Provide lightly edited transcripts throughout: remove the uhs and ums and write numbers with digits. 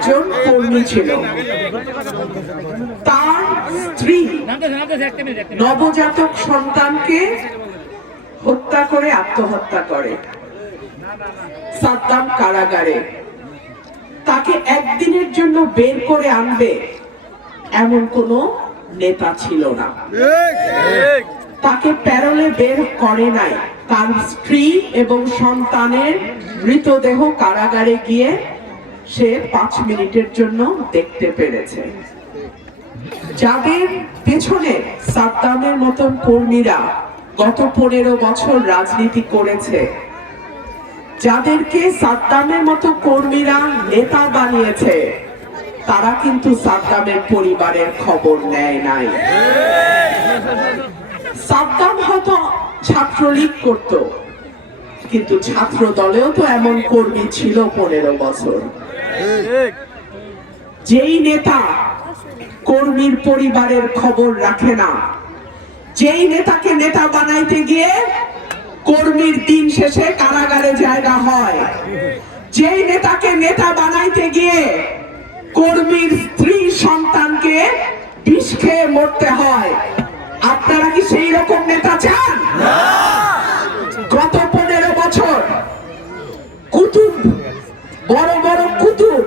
একজন কর্মী ছিল। তার স্ত্রী নবজাতক সন্তানকে হত্যা করে আত্মহত্যা করে সাদ্দাম কারাগারে। তাকে একদিনের জন্য বের করে আনবে এমন কোন নেতা ছিল না। তাকে প্যারোলে বের করে নাই। তার স্ত্রী এবং সন্তানের মৃতদেহ কারাগারে গিয়ে সে 5 মিনিটের জন্য দেখতে পেরেছে। যাদের পেছনে সাদ্দামের মতন কর্মীরা গত 15 বছর রাজনীতি করেছে, যাদেরকে সাদ্দামের মতো কর্মীরা নেতা বানিয়েছে, তারা কিন্তু সাদ্দামের পরিবারের খবর নেয় নাই। সাদ্দাম হয়তো ছাত্রলীগ করত, কিন্তু ছাত্র দলেও তো এমন কর্মী ছিল 15 বছর। যেই নেতা কর্মীর পরিবারের খবর রাখে না, যেই নেতাকে নেতা বানাইতে গিয়ে কর্মীর দিন শেষে কারাগারে জায়গা হয়, যেই নেতাকে নেতা বানাইতে গিয়ে কর্মীর স্ত্রী সন্তানকে বিষ খেয়ে মরতে হয়, আপনারা কি সেই রকম নেতা চান? গত 15 বছর কুতুব, বড় বড় কুতুব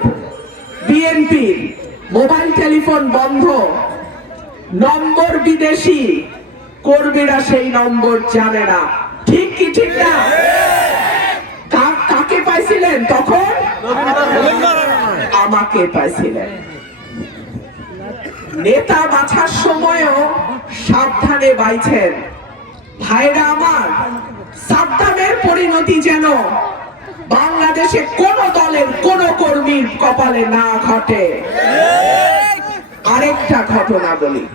বিএনপির মোবাইল টেলিফোন বন্ধ, নম্বর বিদেশি, কর্মীরা সেই নম্বর জানে না। ঠিক কি ঠিক না? কাকে পাইছিলেন তখন? আমাকে পাইছিলেন। নেতা বাছার সময়ও সাবধানে বাইছেন। ভাইরা আমার, সাদ্দামের পরিণতি যেন বাংলাদেশে কোন দলের কোন কর্মীর কপালে না ঘটে। আরেকটা ঘটনা বলি,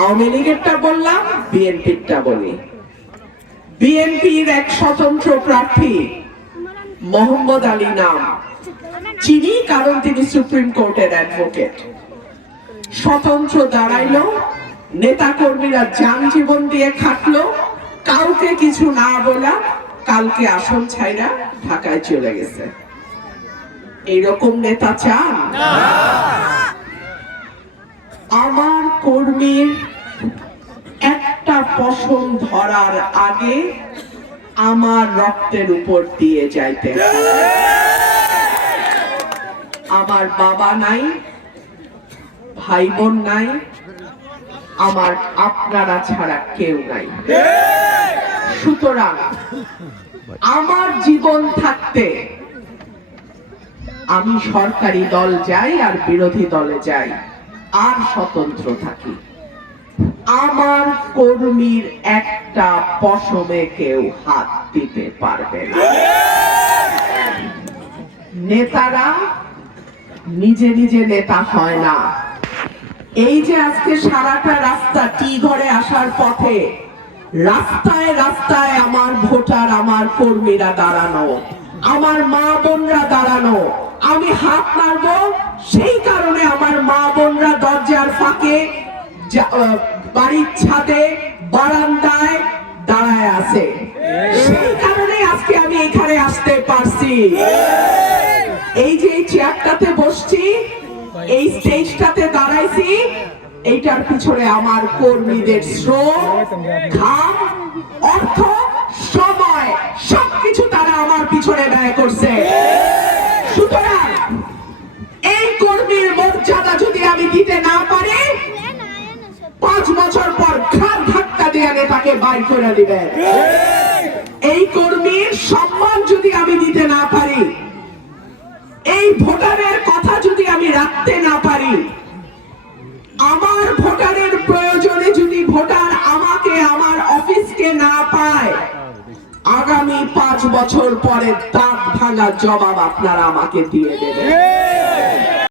আওয়ামী লীগেরটা বললাম, বিএনপিরটা বলি। বিএনপির এক স্বতন্ত্র প্রার্থী মোহাম্মদ আলী নাম, চিনি কারণ তিনি সুপ্রিম কোর্টের অ্যাডভোকেট। স্বতন্ত্র দাঁড়াইলো, নেতা কর্মীরা যান জীবন দিয়ে খাটলো, কাউকে কিছু না বলা, কালকে আসন ছাইরা ঢাকায় চলে গেছে। এইরকম নেতা চান? আমার কর্মীর একটা পশম ধরার আগে আমার রক্তের উপর দিয়ে যাইতে হবে। আমার বাবা নাই, ভাই বোন নাই, আমার আপনারা ছাড়া কেউ নাই। সুতরাং আমার জীবন থাকতে আমি সরকারি দল যাই আর বিরোধী দলে যাই আর স্বতন্ত্র থাকি, আমার কর্মীর একটা পশমে কেউ হাত দিতে পারবে না। নেতারা নিজে নিজে নেতা হয় না। এই যে আজকে সারাটা রাস্তা টি ঘরে আসার পথে রাস্তায় রাস্তায় আমার ভোটার, আমার কর্মীরা দাঁড়ানো, আমার মা বোনরা দাঁড়ানো, আমি হাত নাড়বো সেই কারণে আমার মা বোনরা দরজার ফাঁকে, বাড়ির ছাদে, বারান্দায় দাঁড়ায় আছে। সেই কারণে আজকে আমি এখানে আসতে পারছি। এই যে এই চেয়ারটাতে বসছি, এই স্টেজটাতে দাঁড়াইছি, এইটার পিছনে আমার কর্মীদের শ্রম, ঘাম, অর্থ, সময় সবকিছু তারা আমার পিছনে ব্যয় করছে। সুতরাং এই কর্মীর মর্যাদা যদি আমি দিতে না পারি, 5 বছর পর ঘাড় ধাক্কা দিয়ে নেতাকে বাইর করে দিবেন। এই কর্মীর সম্মান যদি আমি দিতে না পারি, এই ভোটারের কথা যদি আমি রাখতে না পারি, আমার ভোটারের প্রয়োজনে যদি ভোটার আমাকে, আমার অফিসকে না পায়, আগামী 5 বছর পরে দাঁত ভাঙা জবাব আপনারা আমাকে দিয়ে দেবেন।